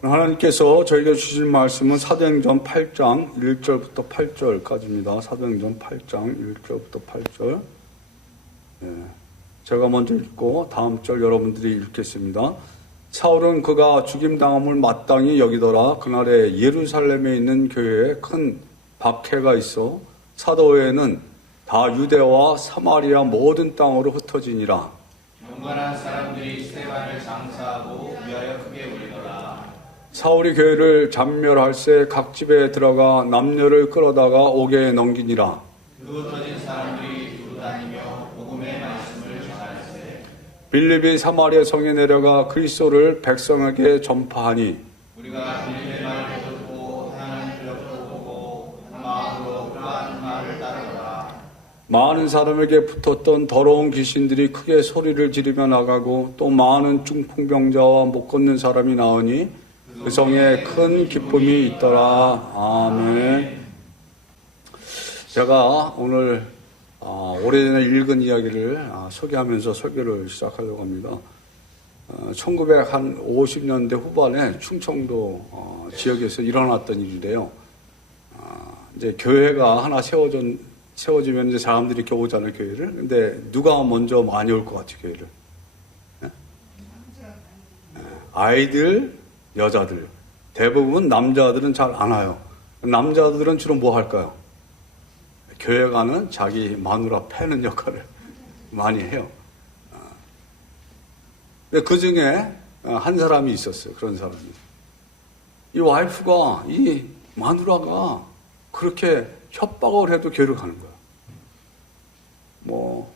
하나님께서 저에게 주신 말씀은 사도행전 8장 1절부터 8절까지입니다. 사도행전 8장 1절부터 8절. 제가 먼저 읽고 다음 절 여러분들이 읽겠습니다. 사울은 그가 죽임당함을 마땅히 여기더라. 그날에 예루살렘에 있는 교회에 큰 박해가 있어 사도회에는 다 유대와 사마리아 모든 땅으로 흩어지니라. 경건한 사람들이 스데반을 장사하고 위하여 크게 울리더라. 사울이 교회를 잔멸할새 각 집에 들어가 남녀를 끌어다가 옥에 넘기니라. 그 흩어진 사람들이 두루 다니며 복음의 말씀을 전하였으되 빌립이 사마리아 성에 내려가 그리스도를 백성에게 전파하니 우리가 빌립의 말을 듣고 하나님 필요도 보고 한 마음으로 그러한 말을 따르더라. 많은 사람에게 붙었던 더러운 귀신들이 크게 소리를 지르며 나가고 또 많은 중풍병자와 못 걷는 사람이 나오니 그 성에 큰 기쁨이 있더라. 아멘. 제가 오늘 오래전에 읽은 이야기를 소개하면서 설교를 시작하려고 합니다. 1950년대 후반에 충청도 지역에서 일어났던 일이래요. 이제 교회가 하나 세워지면 이제 사람들이 이렇게 오잖아요, 교회를. 근데 누가 먼저 많이 올 것 같아요, 교회를? 네? 아이들, 여자들. 대부분 남자들은 잘 안 와요. 남자들은 주로 뭐 할까요? 교회 가는 자기 마누라 패는 역할을 많이 해요. 근데 그 중에 한 사람이 있었어요. 그런 사람이. 이 와이프가, 이 마누라가 그렇게 협박을 해도 교회를 가는 거야. 뭐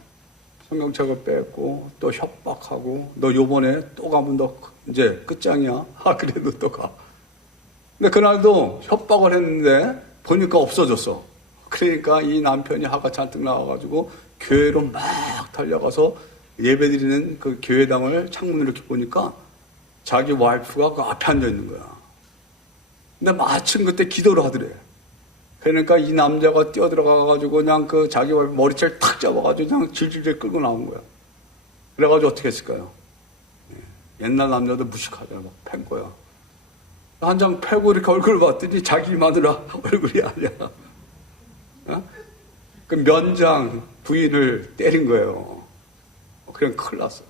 성경책을 뺏고 또 협박하고 너 요번에 또 가면 너 이제 끝장이야. 그래도 또 가. 근데 그날도 협박을 했는데 보니까 없어졌어. 그러니까 이 남편이 화가 잔뜩 나와가지고 교회로 막 달려가서 예배드리는 그 교회당을 창문을 이렇게 보니까 자기 와이프가 그 앞에 앉아 있는 거야. 근데 마침 그때 기도를 하더래. 그러니까 이 남자가 뛰어들어가가지고 그냥 그 자기 와이프 머리채를 탁 잡아가지고 그냥 질질질 끌고 나온 거야. 그래가지고 어떻게 했을까요? 옛날 남자도 무식하잖아. 막 팬 거야. 한 장 패고 이렇게 얼굴을 봤더니 자기 마누라 얼굴이 아니야. 그 면장 부인을 때린 거예요. 그냥 큰일 났어.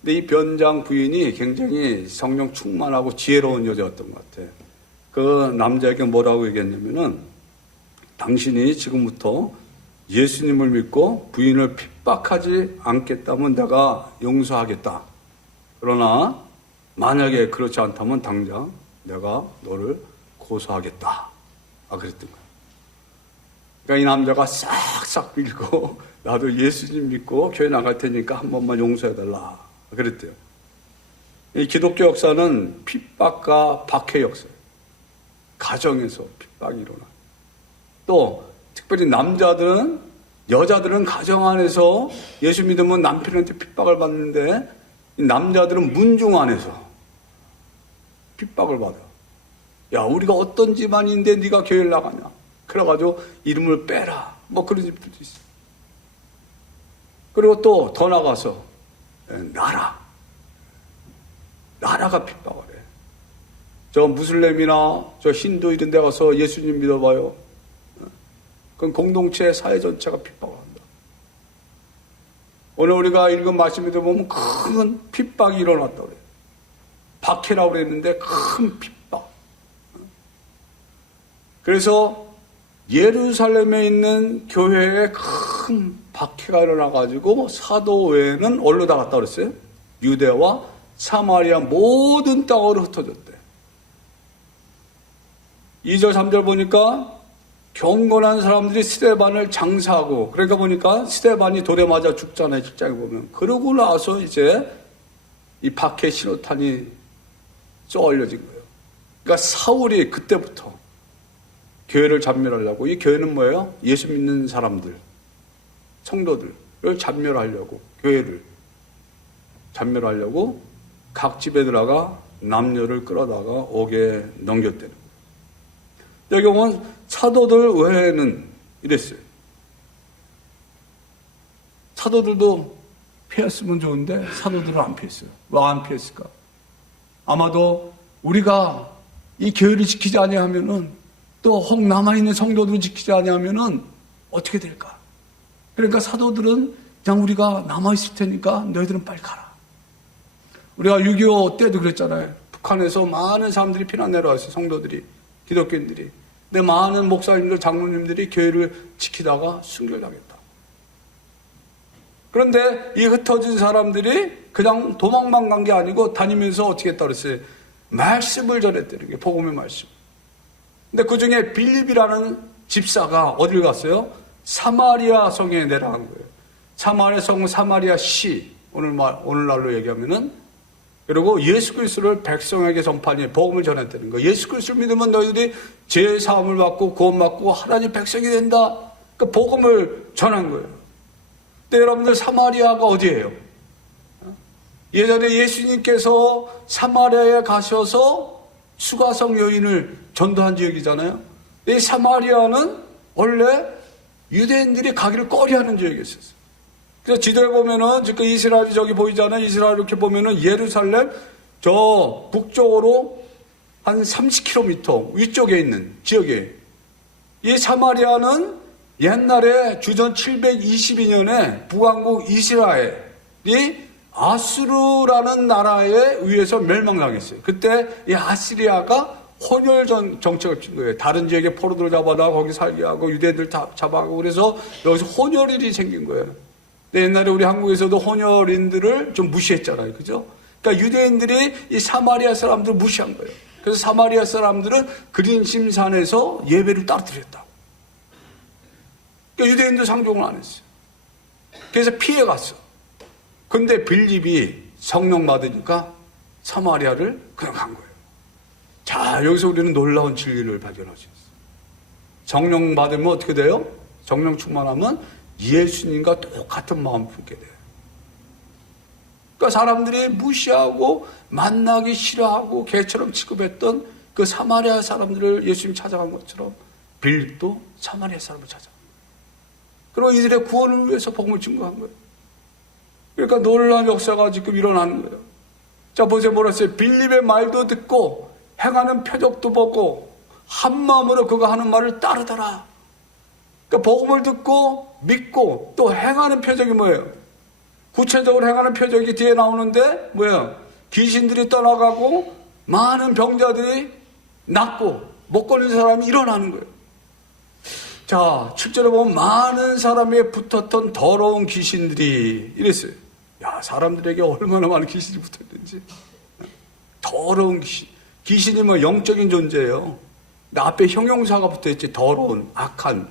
근데 이 면장 부인이 굉장히 성령 충만하고 지혜로운 여자였던 것 같아. 그 남자에게 뭐라고 얘기했냐면은 당신이 지금부터 예수님을 믿고 부인을 핍박하지 않겠다면 내가 용서하겠다. 그러나 만약에 그렇지 않다면 당장 내가 너를 고소하겠다. 그랬던 거야. 그러니까 이 남자가 싹싹 빌고 나도 예수님 믿고 교회 나갈 테니까 한 번만 용서해달라. 그랬대요. 이 기독교 역사는 핍박과 박해 역사예요. 가정에서 핍박이 일어나. 또 특별히 여자들은 가정 안에서 예수 믿으면 남편한테 핍박을 받는데 남자들은 문중 안에서 핍박을 받아. 야, 우리가 어떤 집안인데 네가 교회를 나가냐. 그래가지고 이름을 빼라. 뭐 그런 집들도 있어. 그리고 또 더 나가서 나라가 핍박을 해. 저 무슬림이나 저 힌두 이런 데 가서 예수님 믿어봐요. 그건 공동체 사회 전체가 핍박을 한다. 오늘 우리가 읽은 말씀에 보면 큰 핍박이 일어났다고 그래요. 박해라고 그랬는데 큰 핍박. 그래서 예루살렘에 있는 교회에 큰 박해가 일어나가지고 사도회는 어디로 다 갔다 그랬어요? 유대와 사마리아 모든 땅으로 흩어졌대. 2절 3절 보니까 경건한 사람들이 스데반을 장사하고, 그러니까 보니까 스데반이 돌에 맞아 죽잖아요, 직장에 보면. 그러고 나서 이제 이 박해 신호탄이 쏘아올려진 거예요. 그러니까 사울이 그때부터 교회를 잔멸하려고, 이 교회는 뭐예요? 예수 믿는 사람들, 성도들을 잔멸하려고, 교회를 잔멸하려고 각 집에 들어가 남녀를 끌어다가 옥에 넘겼대는 거예요. 여기 보면 사도들 외에는 이랬어요. 사도들도 피했으면 좋은데 사도들은 안 피했어요. 왜 안 피했을까? 아마도 우리가 이 계율을 지키지 아니하면은, 또 혹 남아있는 성도들을 지키지 아니하면은 어떻게 될까? 그러니까 사도들은 그냥 우리가 남아있을 테니까 너희들은 빨리 가라. 우리가 6.25 때도 그랬잖아요. 북한에서 많은 사람들이 피난 내려왔어요. 성도들이, 기독교인들이. 근데 많은 목사님들, 장로님들이 교회를 지키다가 순교당했다. 그런데 이 흩어진 사람들이 그냥 도망만 간 게 아니고 다니면서 어떻게 했다 그랬어요? 말씀을 전했다는 게 복음의 말씀. 근데 그 중에 빌립이라는 집사가 어딜 갔어요? 사마리아 성에 내려간 거예요. 사마리아 성은 사마리아 시, 오늘날로 얘기하면은. 그리고 예수 그리스도를 백성에게 전파하니 복음을 전했다는 거예요. 예수 그리스도를 믿으면 너희들이 죄 사함을 받고 구원받고 하나님 백성이 된다. 그 복음을 전한 거예요. 근데 여러분들 사마리아가 어디예요? 예전에 예수님께서 사마리아에 가셔서 수가성 여인을 전도한 지역이잖아요. 이 사마리아는 원래 유대인들이 가기를 꺼려하는 지역이었어요. 그래서 지도에 보면은 지금 이스라엘이 저기 보이잖아요. 이스라엘 이렇게 보면은 예루살렘 저 북쪽으로 한 30km 위쪽에 있는 지역이에요. 이 사마리아는 옛날에 주전 722년에 북왕국 이스라엘이 아수르라는 나라에 의해서 멸망당했어요. 그때 이 아시리아가 혼혈 정책을 핀 거예요. 다른 지역에 포로들 잡아다 거기 살게 하고 유대인들 다 잡아가고 그래서 여기서 혼혈일이 생긴 거예요. 근데 옛날에 우리 한국에서도 혼혈인들을 좀 무시했잖아요. 그죠? 그러니까 유대인들이 이 사마리아 사람들을 무시한 거예요. 그래서 사마리아 사람들은 그린심산에서 예배를 따로 드렸다고. 그러니까 유대인도 상종을 안 했어요. 그래서 피해갔어. 근데 빌립이 성령 받으니까 사마리아를 그냥 간 거예요. 자, 여기서 우리는 놀라운 진리를 발견할 수 있어요. 성령 받으면 어떻게 돼요? 성령 충만하면 예수님과 똑같은 마음 품게 돼요. 그러니까 사람들이 무시하고 만나기 싫어하고 개처럼 취급했던 그 사마리아 사람들을 예수님이 찾아간 것처럼 빌립도 사마리아 사람을 찾아간 거예요. 그리고 이들의 구원을 위해서 복음을 증거한 거예요. 그러니까 놀라운 역사가 지금 일어나는 거예요. 자, 보세요. 뭐라 했어요? 빌립의 말도 듣고 행하는 표적도 보고 한 마음으로 그가 하는 말을 따르더라. 그러니까 복음을 듣고 믿고 또 행하는 표적이 뭐예요? 구체적으로 행하는 표적이 뒤에 나오는데 뭐예요? 귀신들이 떠나가고 많은 병자들이 낫고 못 걸린 사람이 일어나는 거예요. 자, 7절에 보면 많은 사람에 붙었던 더러운 귀신들이 이랬어요. 야, 사람들에게 얼마나 많은 귀신이 붙었는지. 더러운 귀신. 귀신이 뭐 영적인 존재예요. 근데 앞에 형용사가 붙어있지. 더러운, 악한.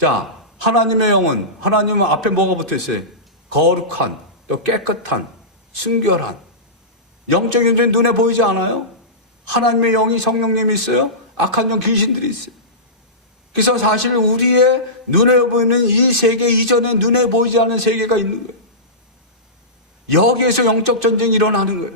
자, 하나님의 영은, 하나님은 앞에 뭐가 붙어있어요? 거룩한, 또 깨끗한, 순결한. 영적인 존재 눈에 보이지 않아요? 하나님의 영이 성령님이 있어요? 악한 영 귀신들이 있어요. 그래서 사실 우리의 눈에 보이는 이 세계 이전에 눈에 보이지 않는 세계가 있는 거예요. 여기에서 영적 전쟁이 일어나는 거예요.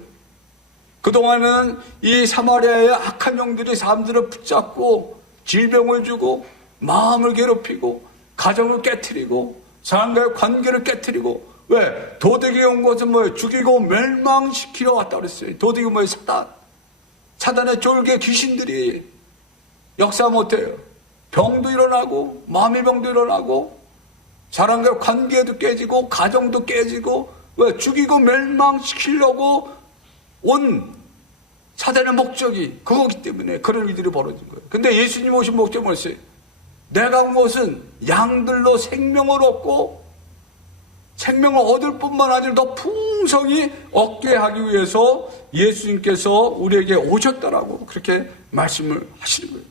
그동안은 이 사마리아의 악한 영들이 사람들을 붙잡고 질병을 주고 마음을 괴롭히고 가정을 깨트리고 사람과의 관계를 깨트리고 왜? 도둑이 온 것은 뭐예요? 죽이고 멸망시키러 왔다 그랬어요. 도둑이 뭐예요? 사단. 사단의 졸개 귀신들이 역사 못해요. 병도 일어나고 마음의 병도 일어나고 사람과의 관계도 깨지고 가정도 깨지고 왜? 죽이고 멸망시키려고 온 사단의 목적이 그거기 때문에 그런 일들이 벌어진 거예요. 근데 예수님 오신 목적은 뭐였어요? 내가 온 것은 양들로 생명을 얻고 생명을 얻을 뿐만 아니라 더 풍성히 얻게 하기 위해서 예수님께서 우리에게 오셨다라고 그렇게 말씀을 하시는 거예요.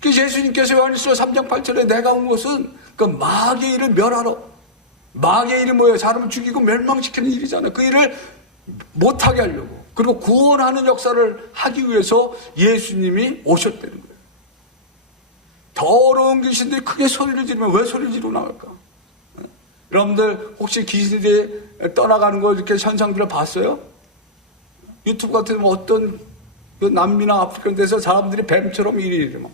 그래서 예수님께서 요한일서 3장 8절에 내가 온 것은 그 마귀의 일을 멸하러, 마귀의 일이 뭐예요? 사람을 죽이고 멸망시키는 일이잖아요. 그 일을 못하게 하려고, 그리고 구원하는 역사를 하기 위해서 예수님이 오셨다는 거예요. 더러운 귀신들이 크게 소리를 지르면 왜 소리를 지르고 나갈까? 여러분들 혹시 귀신들이 떠나가는 거 이렇게 현상들을 봤어요? 유튜브 같은 어떤 그 남미나 아프리카 데서 사람들이 뱀처럼 이래 막.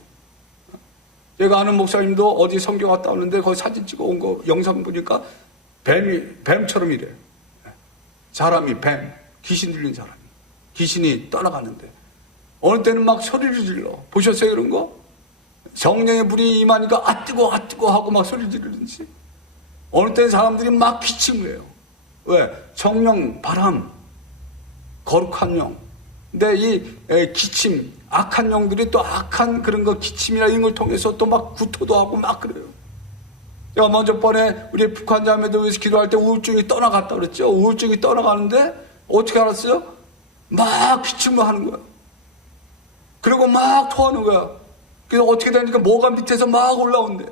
제가 아는 목사님도 어디 선교 갔다 오는데 거기 사진 찍어 온 거 영상 보니까 뱀처럼 이래요. 사람이 뱀, 귀신 들린 사람이. 귀신이 떠나가는데. 어느 때는 막 소리를 질러. 보셨어요, 그런 거? 성령의 불이 임하니까 아 뜨거 하고 막 소리 지르는지. 어느 때는 사람들이 막 기침을 해요. 왜? 성령, 바람, 거룩한 영. 근데 이 기침, 악한 영들이 또 악한 그런 거 기침이나 이런 걸 통해서 또 막 구토도 하고 막 그래요. 제가 먼저 번에 우리 북한 자매들 위해서 기도할 때 우울증이 떠나갔다 그랬죠. 우울증이 떠나가는데 어떻게 알았어요? 막 기침을 하는 거야. 그리고 막 토하는 거야. 그래서 어떻게 되니까 뭐가 밑에서 막 올라온대.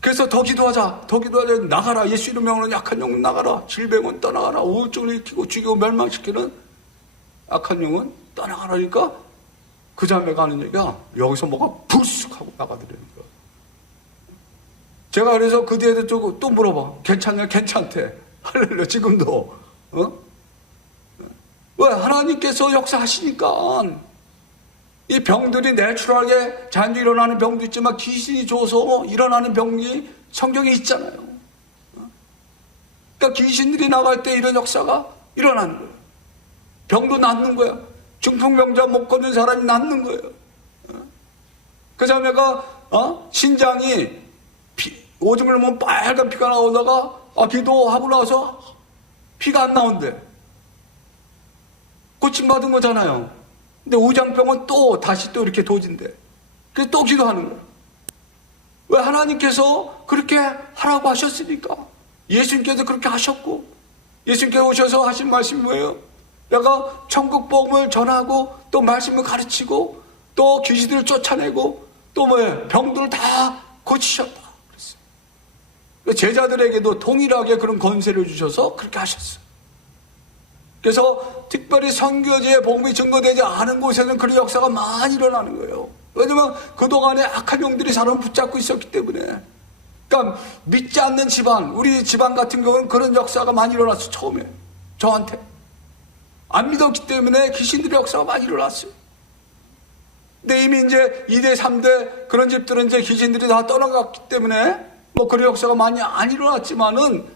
그래서 더 기도하자. 나가라. 예수 이름 명으로 약한 영은 나가라. 질병은 떠나가라. 우울증을 일으키고 죽이고 멸망시키는 악한 영은 떠나가라니까 그 자매가 하는 얘기가 여기서 뭐가 불쑥 하고 나가더라는 거야. 제가 그래서 그 뒤에도 또 물어봐. 괜찮냐? 괜찮대. 할렐루야. 지금도. 왜? 하나님께서 역사하시니까. 이 병들이 내추럴하게 자연적으로 일어나는 병도 있지만 귀신이 줘서 일어나는 병이 성경에 있잖아요. 그러니까 귀신들이 나갈 때 이런 역사가 일어나는 거예요. 병도 낫는 거야. 중풍병자 못 걷는 사람이 낫는 거예요. 그 자매가 신장이 오줌을 먹으면 빨간 피가 나오다가 기도하고 나서 피가 안 나온대. 고침받은 거잖아요. 근데 우장병은 또 다시 또 이렇게 도진대. 그래서 또 기도하는 거예요. 왜? 하나님께서 그렇게 하라고 하셨으니까. 예수님께서 그렇게 하셨고, 예수님께서 오셔서 하신 말씀이 뭐예요? 내가 천국 복음을 전하고 또 말씀을 가르치고 또 귀신들을 쫓아내고 또 뭐예요? 병들을 다 고치셨다 그랬어요. 제자들에게도 동일하게 그런 권세를 주셔서 그렇게 하셨어요. 그래서 특별히 선교지의 복음이 증거되지 않은 곳에는 그런 역사가 많이 일어나는 거예요. 왜냐면 그동안에 악한 영들이 사람을 붙잡고 있었기 때문에. 그러니까 믿지 않는 집안, 우리 집안 같은 경우는 그런 역사가 많이 일어났어요. 처음에 저한테 안 믿었기 때문에 귀신들의 역사가 많이 일어났어요. 근데 이미 이제 2대 3대 그런 집들은 이제 귀신들이 다 떠나갔기 때문에 뭐 그런 역사가 많이 안 일어났지만은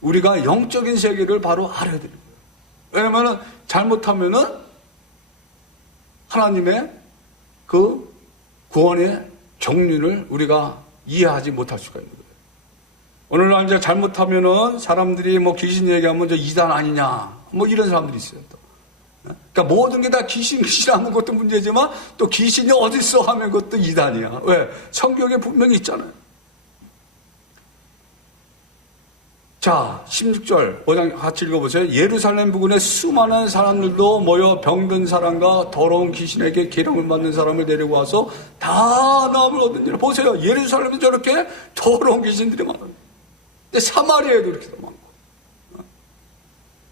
우리가 영적인 세계를 바로 알아야 되는 거예요. 왜냐면은 잘못하면은 하나님의 그 구원의 정리를 우리가 이해하지 못할 수가 있는 거예요. 오늘날 이제 잘못하면은 사람들이 뭐 귀신 얘기하면 저 이단 아니냐 뭐 이런 사람들이 있어요. 또. 그러니까 모든 게 다 귀신 하는 것도 문제지만 또 귀신이 어딨어 하면 그것도 이단이야. 왜? 성경에 분명히 있잖아요. 자, 16절 5장 같이 읽어보세요. 예루살렘 부근에 수많은 사람들도 모여 병든 사람과 더러운 귀신에게 계령을 받는 사람을 데리고 와서 다 나음을 얻으니라. 보세요. 예루살렘에 저렇게 더러운 귀신들이 많아요. 근데 사마리아에도 이렇게 많고.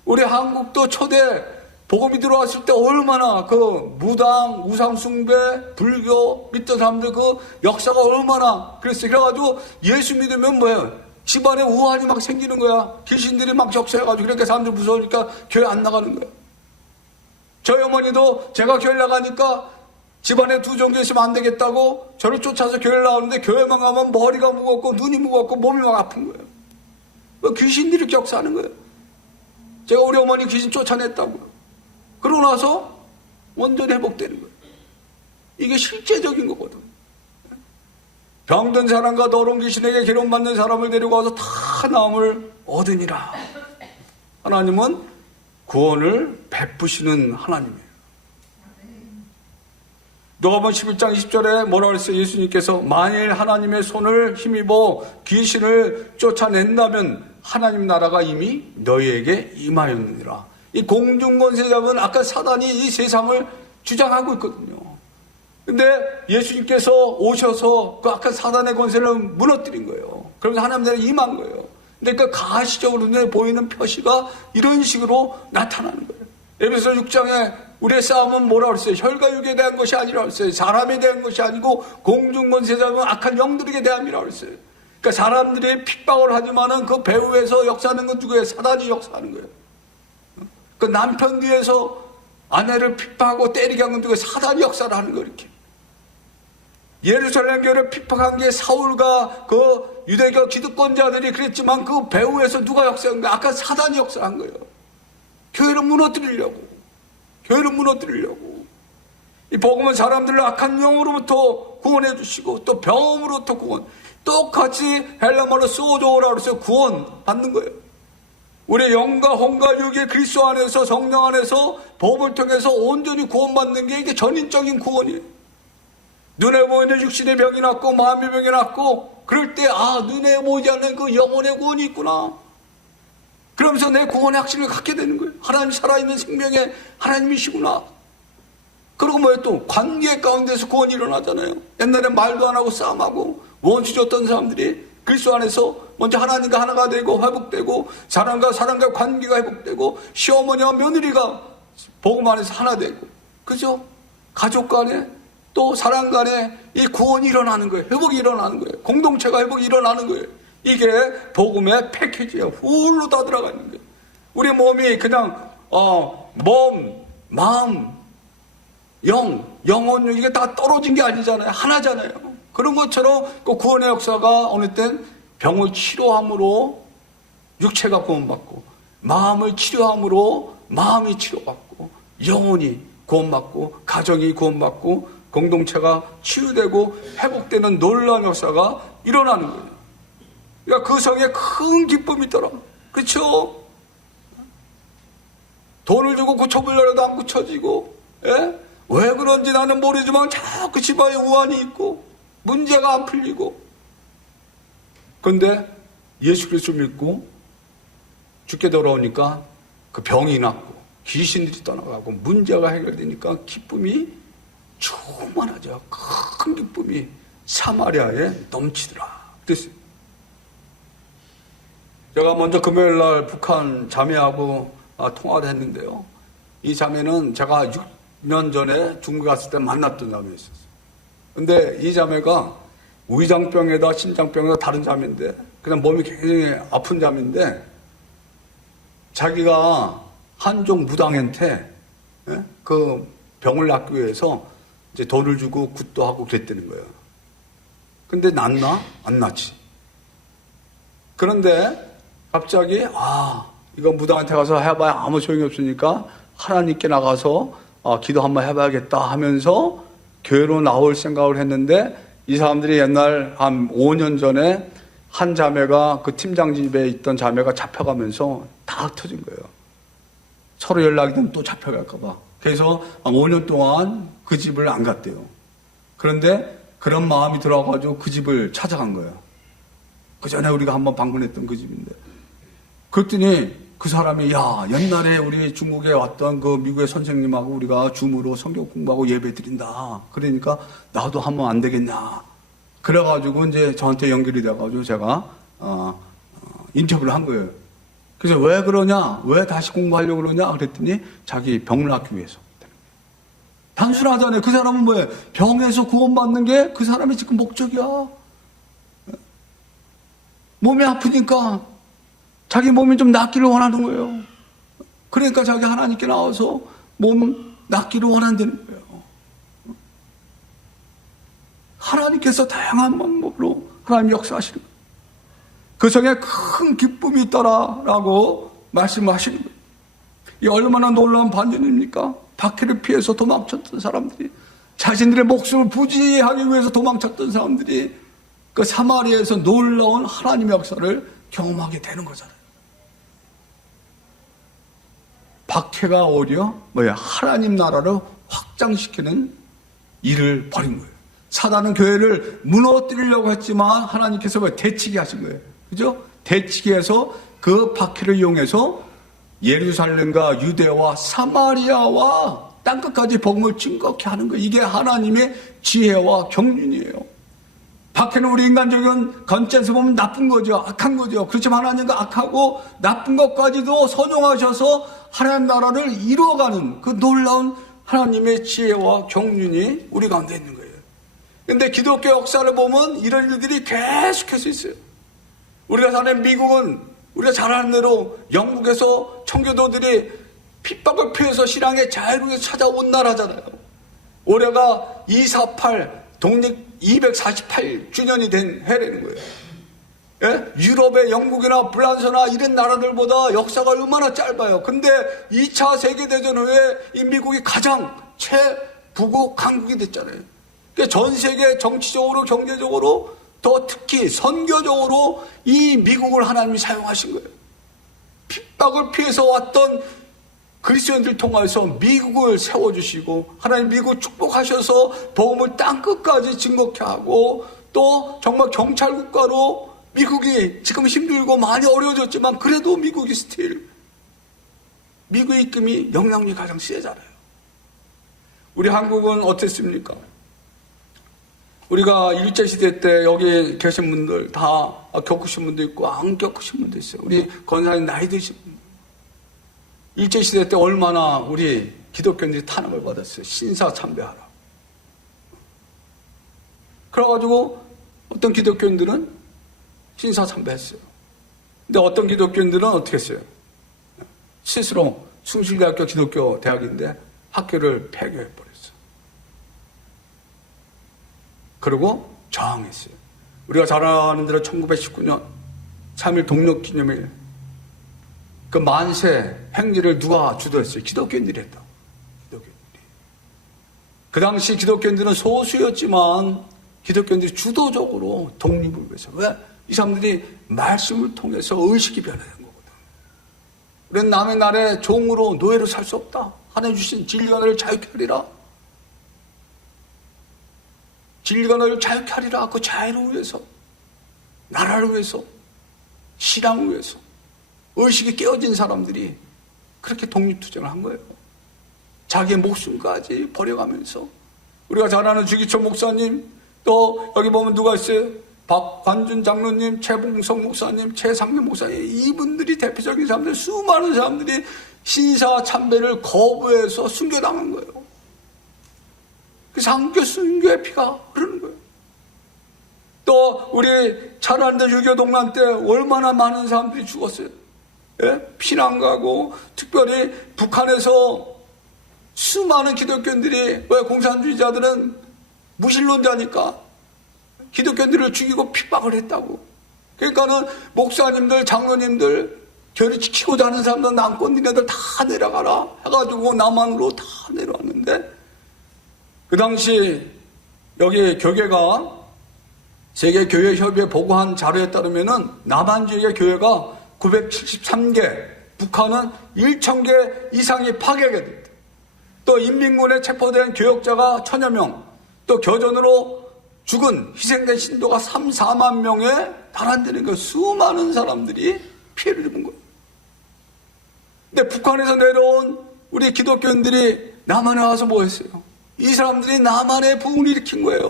우리 한국도 초대 복음이 들어왔을 때 얼마나 그 무당, 우상숭배, 불교 믿던 사람들 그 역사가 얼마나 그랬어요. 그래가지고 예수 믿으면 뭐예요? 집안에 우환이 막 생기는 거야. 귀신들이 막 적셔해가지고 그러니까 사람들 무서우니까 교회 안 나가는 거야. 저희 어머니도 제가 교회 나가니까 집안에 두 종교 있으면 안 되겠다고 저를 쫓아서 교회를 나오는데 교회만 가면 머리가 무겁고 눈이 무겁고 몸이 막 아픈 거예요. 귀신들이 이렇게 역사하는 거예요. 제가 우리 어머니 귀신 쫓아냈다고요. 그러고 나서 완전히 회복되는 거예요. 이게 실제적인 거거든. 병든 사람과 더러운 귀신에게 계령받는 사람을 데리고 와서 다 나음을 얻으니라. 하나님은 구원을 베푸시는 하나님이에요. 누가복음 11장 20절에 뭐라 그랬어요? 예수님께서 만일 하나님의 손을 힘입어 귀신을 쫓아낸다면 하나님 나라가 이미 너희에게 임하였느니라. 이 공중권세 잡은 아까 사단이 이 세상을 주장하고 있거든요. 근데 예수님께서 오셔서 그 아까 사단의 권세를 무너뜨린 거예요. 그러면서 하나님 나라에 임한 거예요. 근데 그 가시적으로 눈에 보이는 표시가 이런 식으로 나타나는 거예요. 에베소 6장에 우리의 싸움은 뭐라 그랬어요? 혈과육에 대한 것이 아니라 그랬어요. 사람에 대한 것이 아니고 공중권세 잡은 악한 영들에게 대함이라 그랬어요. 그러니까 사람들이 핍박을 하지만은 그 배후에서 역사하는 건 누구예요? 사단이 역사하는 거예요. 그 남편 뒤에서 아내를 핍박하고 때리게 한 건 누구예요? 사단이 역사를 하는 거예요. 이렇게. 예루살렘 교회를 핍박한 게 사울과 그 유대교 기득권자들이 그랬지만 그 배후에서 누가 역사한 거예요? 아까 사단이 역사한 거예요. 교회를 무너뜨리려고. 이 복음은 사람들을 악한 영으로부터 구원해 주시고 또 병으로부터 구원, 똑같이 헬라말로 소조라고 해서 구원 받는 거예요. 우리 영과 혼과 육의 그리스도 안에서 성령 안에서 복음을 통해서 온전히 구원받는 게 이게 전인적인 구원이에요. 눈에 보이는 육신의 병이 낫고 마음의 병이 낫고 그럴 때 눈에 보이지 않는 그 영혼의 구원이 있구나. 그러면서 내 구원의 확신을 갖게 되는 거예요. 하나님 살아있는 생명의 하나님이시구나. 그리고 뭐예요? 또 관계 가운데서 구원이 일어나잖아요. 옛날에 말도 안 하고 싸움하고 원수 줬던 사람들이 그리스도 안에서 먼저 하나님과 하나가 되고 회복되고 사람과 사람과 관계가 회복되고 시어머니와 며느리가 복음 안에서 하나 되고 그죠? 가족 간에 또 사람 간에 이 구원이 일어나는 거예요. 회복이 일어나는 거예요. 공동체가 회복이 일어나는 거예요. 이게 복음의 패키지예요. 훌로 다 들어가 있는 거예요. 우리 몸이 그냥 몸, 마음, 영혼 이게 다 떨어진 게 아니잖아요. 하나잖아요. 그런 것처럼 그 구원의 역사가 어느 땐 병을 치료함으로 육체가 구원받고 마음을 치료함으로 마음이 치료받고 영혼이 구원받고 가정이 구원받고 공동체가 치유되고 회복되는 놀라운 역사가 일어나는 거예요. 그러니까 그 성에 큰 기쁨이 있더라. 그렇죠? 돈을 주고 고쳐보려도 안 고쳐지고 예? 왜 그런지 나는 모르지만 자꾸 집안에 우환이 있고 문제가 안 풀리고 그런데 예수 그리스도 믿고 죽게 돌아오니까 그 병이 낫고 귀신들이 떠나가고 문제가 해결되니까 기쁨이 충만하죠. 큰 기쁨이 사마리아에 넘치더라. 그랬어요. 제가 먼저 금요일날 북한 자매하고 통화를 했는데요. 이 자매는 제가 6년 전에 중국 갔을 때 만났던 자매였어요. 근데 이 자매가 위장병에다 심장병에다 다른 자매인데 그냥 몸이 굉장히 아픈 자매인데 자기가 한족 무당한테 그 병을 낫기 위해서 이제 돈을 주고 굿도 하고 그랬다는 거예요. 근데 낫나? 안 낫지. 그런데 갑자기 이거 무당한테 가서 해봐야 아무 소용이 없으니까 하나님께 나가서 기도 한번 해봐야겠다 하면서 교회로 나올 생각을 했는데 이 사람들이 옛날 한 5년 전에 한 자매가 그 팀장 집에 있던 자매가 잡혀가면서 다 흩어진 거예요. 서로 연락이 되면 또 잡혀갈까봐. 그래서 5년 동안 그 집을 안 갔대요. 그런데 그런 마음이 들어와가지고 그 집을 찾아간 거예요. 그 전에 우리가 한번 방문했던 그 집인데. 그랬더니 그 사람이 옛날에 우리 중국에 왔던 그 미국의 선생님하고 우리가 줌으로 성경 공부하고 예배 드린다. 그러니까 나도 하면 안 되겠냐. 그래가지고 이제 저한테 연결이 돼가지고 제가 인터뷰를 한 거예요. 그래서 왜 그러냐? 왜 다시 공부하려고 그러냐? 그랬더니 자기 병을 낫기 위해서. 단순하잖아요. 그 사람은 뭐예요? 병에서 구원받는 게 그 사람의 지금 목적이야. 몸이 아프니까 자기 몸이 좀 낫기를 원하는 거예요. 그러니까 자기 하나님께 나와서 몸 낫기를 원한다는 거예요. 하나님께서 다양한 방법으로 하나님 역사하시는 거예요. 그 성에 큰 기쁨이 있더라라고 말씀하시는 거예요. 이 얼마나 놀라운 반전입니까? 박해를 피해서 도망쳤던 사람들이 자신들의 목숨을 부지하기 위해서 도망쳤던 사람들이 그 사마리아에서 놀라운 하나님의 역사를 경험하게 되는 거잖아요. 박해가 오히려 하나님 나라를 확장시키는 일을 벌인 거예요. 사단은 교회를 무너뜨리려고 했지만 하나님께서 대치게 하신 거예요. 그죠? 대치게 해서 그 박해를 이용해서 예루살렘과 유대와 사마리아와 땅끝까지 복음을 증거케 하는 거예요. 이게 하나님의 지혜와 경륜이에요. 박해는 우리 인간적인 관점에서 보면 나쁜 거죠. 악한 거죠. 그렇지만 하나님과 악하고 나쁜 것까지도 선용하셔서 하나님 나라를 이루어가는 그 놀라운 하나님의 지혜와 경륜이 우리 가운데 있는 거예요. 그런데 기독교 역사를 보면 이런 일들이 계속해서 있어요. 우리가 사는 미국은 우리가 잘 아는 대로 영국에서 청교도들이 핍박을 피해서 신앙의 자유를 찾아온 나라잖아요. 올해가 248 독립 248주년이 된 해라는 거예요. 예? 유럽의 영국이나 프랑스나 이런 나라들보다 역사가 얼마나 짧아요. 근데 2차 세계대전 후에 이 미국이 가장 부국 강국이 됐잖아요. 그러니까 전 세계 정치적으로, 경제적으로, 더 특히 선교적으로 이 미국을 하나님이 사용하신 거예요. 핍박을 피해서 왔던 그리스도인들 통해서 미국을 세워주시고, 하나님 미국 축복하셔서 복음을 땅끝까지 증거케 하고, 또 정말 경찰국가로 미국이 지금 힘들고 많이 어려워졌지만 그래도 미국이 스틸 미국의 입김이 영향력이 가장 세잖아요. 우리 한국은 어땠습니까? 우리가 일제시대 때 여기 계신 분들 다 겪으신 분도 있고 안 겪으신 분도 있어요. 우리 권사님 나이 드신 분. 일제시대 때 얼마나 우리 기독교인들이 탄압을 받았어요. 신사참배하라. 그래가지고 어떤 기독교인들은 신사참배했어요. 근데 어떤 기독교인들은 어떻게 했어요? 스스로 숭실대학교 기독교 대학인데 학교를 폐교해버렸어요. 그리고 저항했어요. 우리가 잘 아는 대로 1919년 3.1 독립기념일 그 만세 행리를 누가 주도했어요? 기독교인들이 했다. 기독교인들이. 그 당시 기독교인들은 소수였지만 기독교인들이 주도적으로 독립을 위해서. 왜? 이 사람들이 말씀을 통해서 의식이 변화된 거거든. 우리는 남의 나라에 종으로 노예로 살 수 없다. 하나님 주신 진리가 너를 자유케 하리라. 진리가 너를 자유케 하리라. 그 자유를 위해서, 나라를 위해서, 신앙을 위해서 의식이 깨어진 사람들이 그렇게 독립투쟁을 한 거예요. 자기의 목숨까지 버려가면서. 우리가 잘 아는 주기철 목사님, 또 여기 보면 누가 있어요? 박관준 장로님, 최봉성 목사님, 최상면 목사님, 이분들이 대표적인 사람들, 수많은 사람들이 신사참배를 거부해서 순교당한 거예요. 그래서 한교 순교의 피가 흐르는 거예요. 또 우리 잘 아는 유교동란 때 얼마나 많은 사람들이 죽었어요. 예? 피난 가고, 특별히 북한에서 수많은 기독교인들이, 왜 공산주의자들은 무신론자니까 기독교인들을 죽이고 핍박을 했다고. 그러니까는 목사님들, 장로님들, 교회를 지키고자 하는 사람들, 남권 니네들 다 내려가라 해가지고 남한으로 다 내려왔는데, 그 당시 여기 교계가 세계교회협의회 보고한 자료에 따르면은 남한 지역의 교회가 973개, 북한은 1000개 이상이 파괴가 됐다. 또 인민군에 체포된 교역자가 1000여 명, 또 교전으로 죽은 희생된 신도가 3, 4만 명에 달한다는 거. 수많은 사람들이 피해를 입은 거예요. 근데 북한에서 내려온 우리 기독교인들이 남한에 와서 뭐 했어요? 이 사람들이 남한의 부흥을 일으킨 거예요.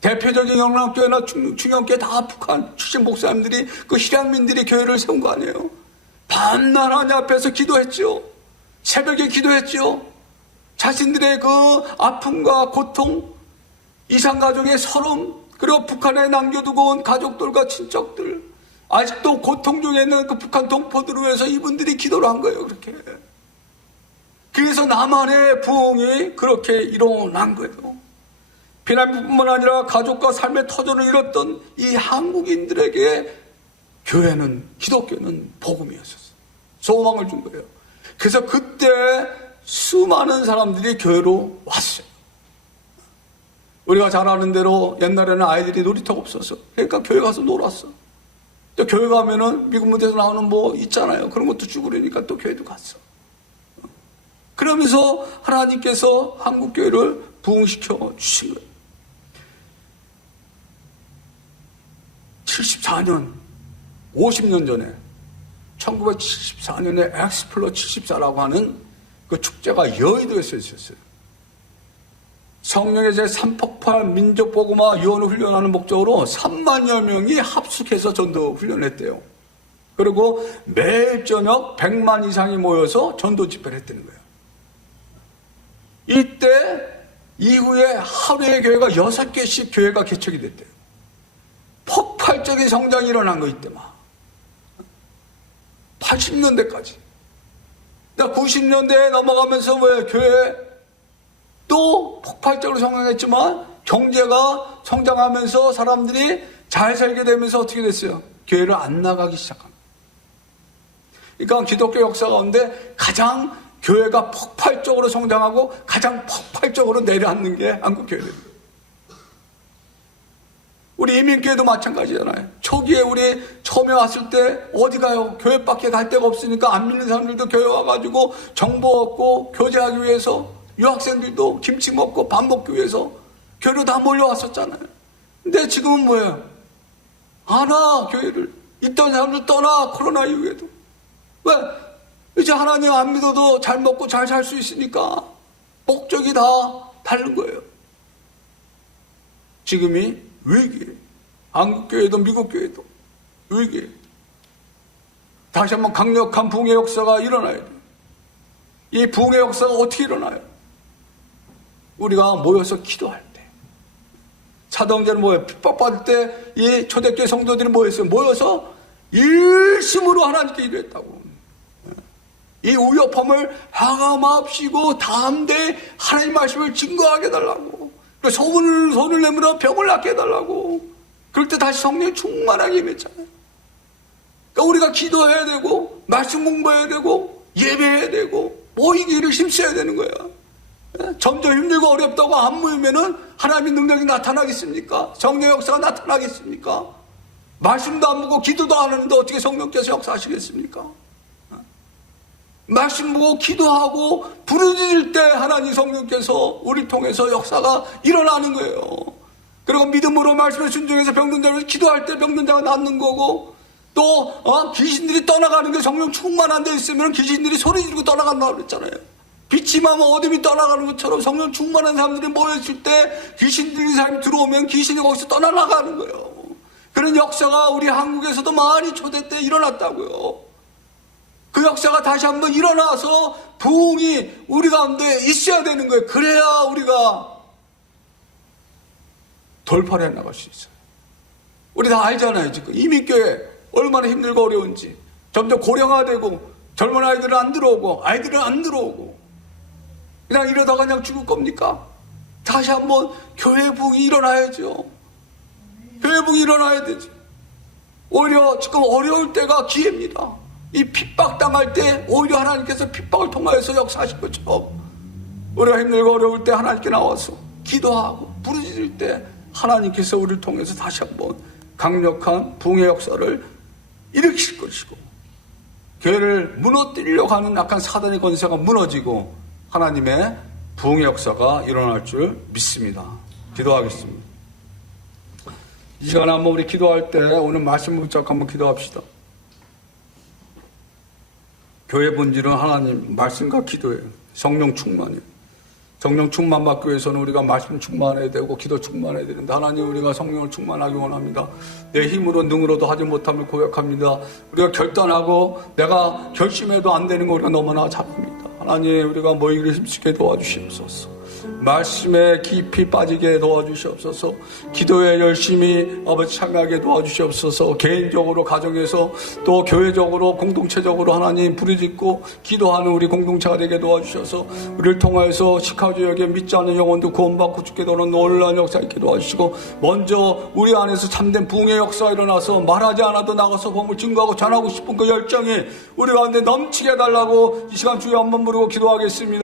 대표적인 영락교회나 중형교회 다 북한 출신 목사님들이, 그 실향민들이 교회를 세운 거 아니에요. 밤낮 하나님 앞에서 기도했죠. 새벽에 기도했죠. 자신들의 그 아픔과 고통, 이산가족의 서름, 그리고 북한에 남겨두고 온 가족들과 친척들, 아직도 고통 중에 있는 그 북한 동포들을 위해서 이분들이 기도를 한 거예요. 그렇게. 그래서 남한의 부흥이 그렇게 일어난 거예요. 피난민뿐만 아니라 가족과 삶의 터전을 잃었던 이 한국인들에게 교회는, 기독교는 복음이었었어요. 소망을 준 거예요. 그래서 그때 수많은 사람들이 교회로 왔어요. 우리가 잘 아는 대로 옛날에는 아이들이 놀이터가 없었어. 그러니까 교회 가서 놀았어. 또 교회 가면은 미국 무대에서 나오는 뭐 있잖아요. 그런 것도 주고 그러니까 또 교회도 갔어. 그러면서 하나님께서 한국교회를 부흥시켜 주신 거예요. 74년, 50년 전에 1974년에 엑스플로 74라고 하는 그 축제가 여의도에서 있었어요. 성령의 제3폭발 민족복음화 유언을 훈련하는 목적으로 3만여 명이 합숙해서 전도 훈련을 했대요. 그리고 매일 저녁 100만 이상이 모여서 전도 집회를 했다는 거예요. 이때 이후에 하루에 교회가 6개씩 교회가 개척이 됐대요. 폭발적인 성장이 일어난 거 이때 막 80년대까지. 90년대에 넘어가면서 왜 교회 또 폭발적으로 성장했지만 경제가 성장하면서 사람들이 잘 살게 되면서 어떻게 됐어요? 교회를 안 나가기 시작합니다. 그러니까 기독교 역사 가운데 가장 교회가 폭발적으로 성장하고 가장 폭발적으로 내려앉는 게 한국교회입니다. 우리 이민교회도 마찬가지잖아요. 초기에 우리 처음에 왔을 때 어디 가요? 교회밖에 갈 데가 없으니까 안 믿는 사람들도 교회 와가지고 정보 얻고 교제하기 위해서, 유학생들도 김치 먹고 밥 먹기 위해서 교회로 다 몰려왔었잖아요. 근데 지금은 뭐예요? 안 와, 교회를. 있던 사람들 떠나, 코로나 이후에도. 왜? 이제 하나님 안 믿어도 잘 먹고 잘 살 수 있으니까 목적이 다 다른 거예요. 지금이 위기예요. 한국교회도 미국교회도 위기예요. 다시 한번 강력한 부흥의 역사가 일어나야 돼요. 이 부흥의 역사가 어떻게 일어나요? 우리가 모여서 기도할 때. 사도행전은 뭐예요? 핍박받을 때 이 초대교회 성도들이 뭐였어요? 모여서 일심으로 하나님께 기도했다고. 이 위협함을 하감합시고 담대히 하나님 말씀을 증거하게 해달라고. 손을 내밀어 병을 낫게 해달라고. 그럴 때 다시 성령이 충만하게 임했잖아요. 그러니까 우리가 기도해야 되고 말씀 공부해야 되고 예배해야 되고 모이기를 힘써야 되는 거야. 점점 힘들고 어렵다고 안 모이면은 하나님의 능력이 나타나겠습니까? 성령 역사가 나타나겠습니까? 말씀도 안 보고 기도도 안 하는데 어떻게 성령께서 역사하시겠습니까? 말씀 보고 기도하고 부르짖을 때 하나님 성령께서 우리 통해서 역사가 일어나는 거예요. 그리고 믿음으로 말씀에 순종해서 병든 자를 기도할 때 병든 자가 낫는 거고, 또 귀신들이 떠나가는 게 성령 충만한 데 있으면 귀신들이 소리 지르고 떠나간다고 그랬잖아요. 빛이 임하면 어둠이 떠나가는 것처럼 성령 충만한 사람들이 모였을 때 귀신 들린 사람이 들어오면 귀신이 거기서 떠나가는 거예요. 그런 역사가 우리 한국에서도 많이 초대 때 일어났다고요. 그 역사가 다시 한번 일어나서 부흥이 우리 가운데 있어야 되는 거예요. 그래야 우리가 돌파해 나갈 수 있어요. 우리 다 알잖아요. 지금 이민교회 얼마나 힘들고 어려운지. 점점 고령화되고 젊은 아이들은 안 들어오고 아이들은 안 들어오고 그냥 이러다가 그냥 죽을 겁니까? 다시 한번 교회 부흥이 일어나야죠. 교회 부흥이 일어나야 되죠. 오히려 지금 어려울 때가 기회입니다. 이 핍박당할 때 오히려 하나님께서 핍박을 통하여서 역사하신 것처럼 우리가 힘들고 어려울 때 하나님께 나와서 기도하고 부르짖을 때 하나님께서 우리를 통해서 다시 한번 강력한 부흥의 역사를 일으킬 것이고, 교회를 무너뜨리려고 하는 약한 사단의 권세가 무너지고 하나님의 부흥의 역사가 일어날 줄 믿습니다. 기도하겠습니다. 이 시간에 한번 우리 기도할 때 오늘 말씀 붙잡고 한번 기도합시다. 교회 본질은 하나님 말씀과 기도예요. 성령 충만이에요. 성령 충만 받기 위해서는 우리가 말씀 충만해야 되고 기도 충만해야 되는데, 하나님 우리가 성령을 충만하기 원합니다. 내 힘으로 능으로도 하지 못함을 고백합니다. 우리가 결단하고 내가 결심해도 안 되는 거 우리가 너무나 잘합니다. 하나님 우리가 모이기를 힘쓰게 도와주시옵소서. 말씀에 깊이 빠지게 도와주시옵소서. 기도에 열심히 아버지 참여하게 도와주시옵소서. 개인적으로 가정에서 또 교회적으로 공동체적으로 하나님 부르짖고 기도하는 우리 공동체가 되게 도와주셔서 우리를 통하여서 시카고 지역에 믿지 않는 영혼도 구원받고 죽게 되는 놀라운 역사 있게 도와주시고, 먼저 우리 안에서 참된 부흥의 역사가 일어나서 말하지 않아도 나가서 복음을 증거하고 전하고 싶은 그 열정이 우리 가운데 넘치게 해달라고 이 시간 주여 한번 부르고 기도하겠습니다.